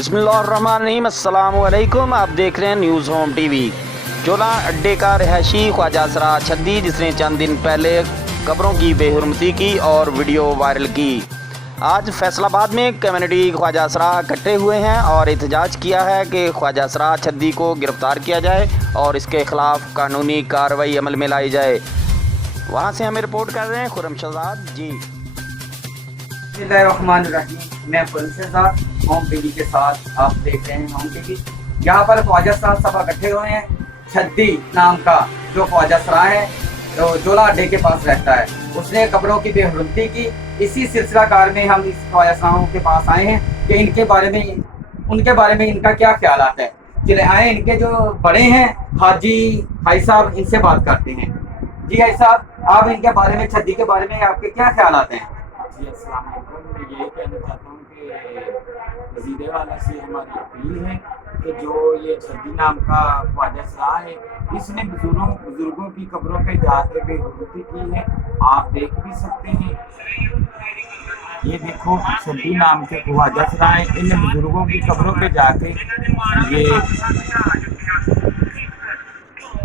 बिस्मिल्लाहिर्रहमानिर्रहीम, अस्सलाम वालेकुम। आप देख रहे हैं न्यूज़ होम टीवी। जोला अड्डे का रहायशी ख्वाजा असरार छद्दी, जिसने चंद दिन पहले कब्रों की बेहुरमती की और वीडियो वायरल की, आज फैसलाबाद में कम्युनिटी ख्वाजा असरार इकट्ठे हुए हैं और एहतजाज किया है कि ख्वाजा असरार छद्दी को गिरफ़्तार किया जाए और इसके ख़िलाफ़ कानूनी कार्रवाई अमल में लाई जाए। वहाँ से हमें रिपोर्ट कर रहे हैं खुरम शहजाद जी। बिस्मिल्लाहिर्रहमानिर्रहीम। मैं खुरम शहजाद होम टीवी के साथ आप देख रहे हैं होम टीवी। यहाँ पर ख्वाजा असरार सब इकट्ठे हुए हैं। छद्दी नाम का जो ख्वाजा असरार है तो जोला अड्डे के पास रहता है, उसने कब्रों की बेहुरमती की। इसी सिलसिला कार में हम इस ख्वाजा असरारों के पास आए हैं कि उनके बारे में इनका क्या ख्यालात है। चले आए, इनके जो बड़े हैं हाई साहब, इनसे बात करते हैं। जी हाई साहब, आप इनके बारे में, छद्दी के बारे में आपके क्या ख्यालात हैं? जी अस्सलाम वालेकुम। मैं यही कहना चाहता हूँ कि वज़ीर वाला से हमारी अपील है कि जो ये छद्दी नाम का ख्वाजा असरार है, इसने बुजुर्गों की कब्रों पे जाकर बेहुरमती की है। आप देख भी सकते हैं, ये देखो छद्दी नाम के ख्वाजा असरार है, इन बुजुर्गों की कब्रों पे जाके ये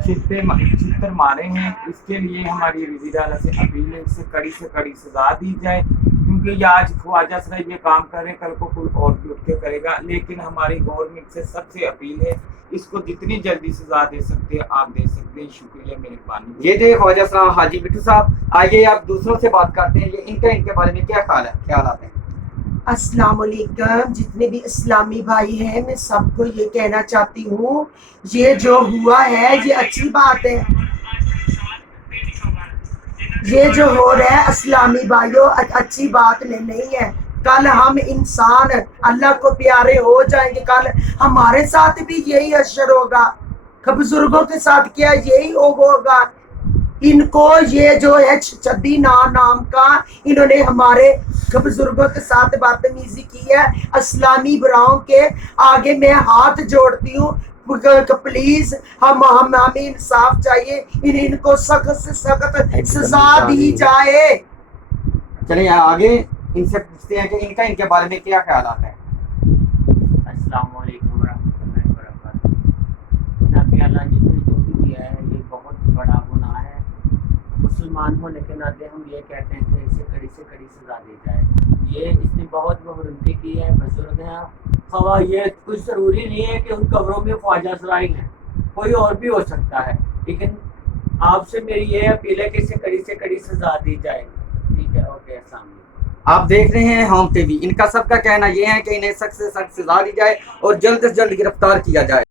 चित्तर मारे हैं। इसके लिए हमारी वज़ीर आला से अपील है, इससे कड़ी सजा दी जाए, क्योंकि ये आज ख्वाजा असरार ये काम करे, कल को कोई और भी उठ के करेगा। लेकिन हमारी गवर्नमेंट से सबसे अपील है, इसको जितनी जल्दी सजा दे सकते हैं आप दे सकते हैं। शुक्रिया, मेहरबानी। ये थे ख्वाजा असरार हाजी बिट्टू साहब। आइए आप दूसरों से बात करते हैं, ये इनके बारे में क्या ख्याल आते हैं? अस्सलाम वालेकुम। जितने भी इस्लामी भाई हैं, मैं सबको ये कहना चाहती हूँ, ये जो हुआ है ये अच्छी बात है। ये जो हो रहा है इस्लामी भाइयों, अच्छी बात नहीं है। कल हम इंसान अल्लाह को प्यारे हो जाएंगे, कल हमारे साथ भी यही अशर होगा, बुजुर्गों के साथ क्या यही होगा। इनको ये जो है छद्दी नाम का, इन्होंने हमारे बुजुर्गों के साथ बदतमीजी की है। इस्लामी भराओं के आगे मैं हाथ जोड़ती हूँ, प्लीज हमें इंसाफ चाहिए, इनको सख्त से सख्त सजा दी जाए। चलिए आगे इनसे पूछते हैं कि इनके बारे में क्या ख्याल आता है। अस्सलाम वालेकुम रहमतुल्लाहि व बरकातहू। जनाब अल्लाह जिसने जो भी किया है ये बहुत बड़ा गुनाह है। मुसलमान होने के नाते हम ये कहते हैं कि इसे कड़ी से कड़ी सजा दी जाए। ये इसने बहुत बेहुरमती की है, बुजुर्ग हैं। खवा ये कुछ ज़रूरी नहीं है कि उन कब्रों में ख्वाजा असरार हैं, कोई और भी हो सकता है। लेकिन आपसे मेरी ये अपील है कि इसे कड़ी से कड़ी सजा दी जाए। ठीक है, ओके, अस्सलाम वालेकुम। आप देख रहे हैं होम टीवी। इनका सबका कहना यह है कि इन्हें सख्त से सख्त सजा दी जाए और जल्द से जल्द गिरफ्तार किया जाए।